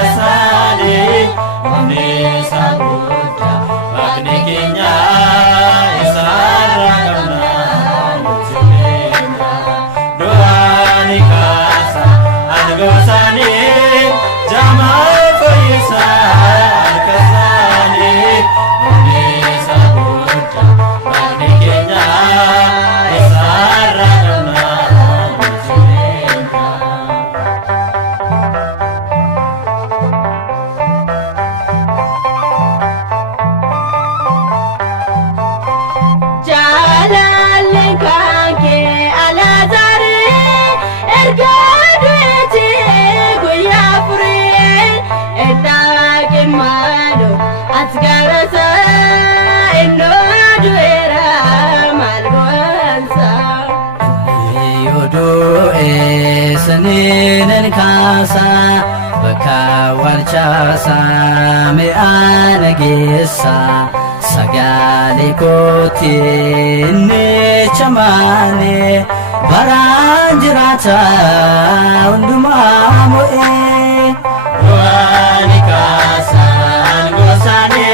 kasane Omne sabuddha Vakni kenya isarra kamna Mutsimendra Doani kasa Adgosani Jama Faisa Kasani Omne sabuddha Vakni kenya isarra kamna Mutsimendra Seninen kasa baka warchasa me anagisa sagali koti ne chamane baranjrata unduma moe wani kasa angosane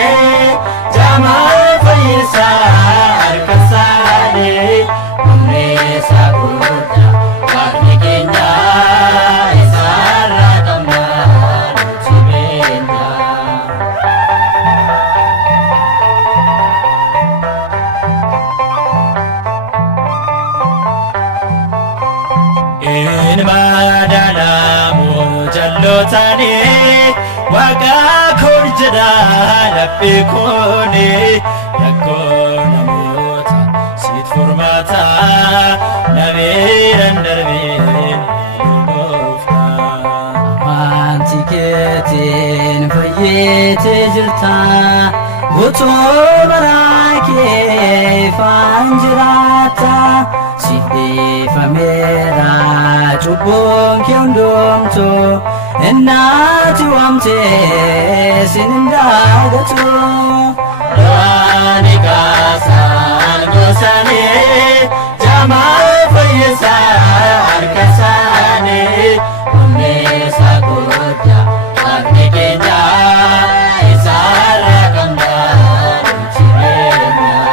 jama faisa arkasane umne sabuddha Vakni kenya isarra kamna Mutsimendra Ilma dalamu jallotani Waqa korjada labbi kuni Yakko namota sit furmata Nabiran darbin lubufta Amanti keetiin fayyite jirta Guutuu baraakee ifaan jiraata Siif dhiifameera cubbuun kee hundumtu Innaati waamtee sin hin daagatu Doani kaasaan gosanii Jama fayyisa arkasane Omne sabuddha Vakni kenya isarra kamna Mutsimendra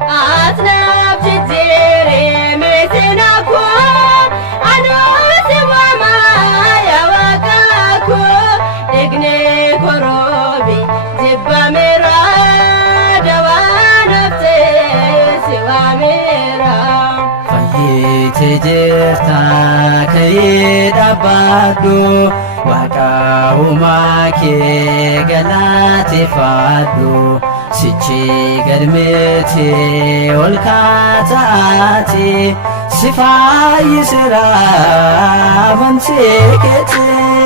Atnaf jijjire meetina ko anuusi wama yawaka Degne korobi jibba mera dawanafte siwa mera Fayyite jirta ka'ee dhaabbadhu Waaqa uumaa kee galateeffadhu Sichi galmeete ol kaataate Si fayyisera amantii keetii